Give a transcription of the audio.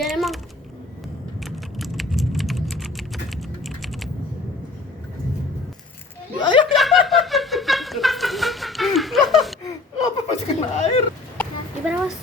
hujan emang. Ngapa masih kena air? Gimana, Mas?